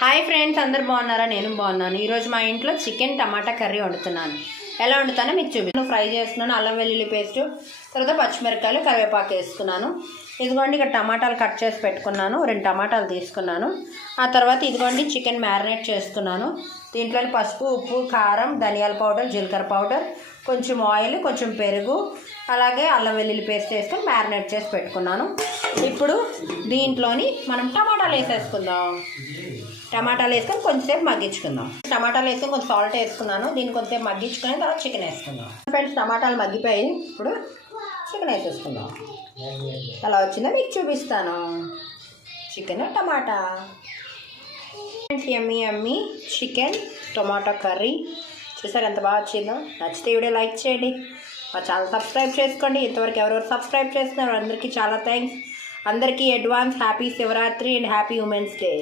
Hi friends, అందరు బాగున్నారా? నేను బాగున్నాను. ఈరోజు మా ఇంట్లో చికెన్ టమాటా కర్రీ వండుతున్నాను. ఎలా వండుతానో మీకు చూపిస్తాను. ఫ్రై చేస్తున్నాను. అల్లం వెల్లుల్లి పేస్టు, తర్వాత పచ్చిమిరపకాయలు, కరివేపాకు వేసుకున్నాను. ఇదిగోండి ఇక్కడ టమాటాలు కట్ చేసి పెట్టుకున్నాను. 2 టమాటాలు తీసుకున్నాను. ఆ తర్వాత ఇదిగోండి చికెన్ మ్యారినేట్ చేసుకున్నాను. దీంట్లో పసుపు, ఉప్పు, కారం, ధనియాల పౌడర్, జీలకర్ర పౌడర్, కొంచెం ఆయిల్, కొంచెం పెరుగు, అలాగే అల్లం వెల్లుల్లి పేస్ట్ వేసుకొని మ్యారినేట్ చేసి పెట్టుకున్నాను. ఇప్పుడు దీంట్లోని మనం టమాటాలు వేసేసుకుందాం. టమాటాలు వేసుకొని కొంచెంసేపు మగ్గించుకుందాం. టమాటాలు వేసుకొని కొంచెం సాల్ట్ వేసుకున్నాను. దీన్ని కొంచెంసేపు మగ్గించుకొని తర్వాత చికెన్ వేసుకుందాం. ఫ్రెండ్స్, టమాటాలు మగ్గిపోయి ఇప్పుడు చికెన్ వేసేసుకుందాం. ఎలా వచ్చిందో మీకు చూపిస్తాను. చికెన్ టమాటా ఫ్రెండ్స్, యమ్మీ యమ్మీ చికెన్ టమాటా కర్రీ చూసారు ఎంత బాగా వచ్చిందో. నచ్చితే వీడియో లైక్ చేయండి, మా ఛానల్ సబ్స్క్రైబ్ చేసుకోండి. ఇంతవరకు ఎవరెవరు సబ్స్క్రైబ్ చేస్తున్నారు అందరికీ చాలా థ్యాంక్స్. అందరికీ advance happy Shivaratri and happy women's day.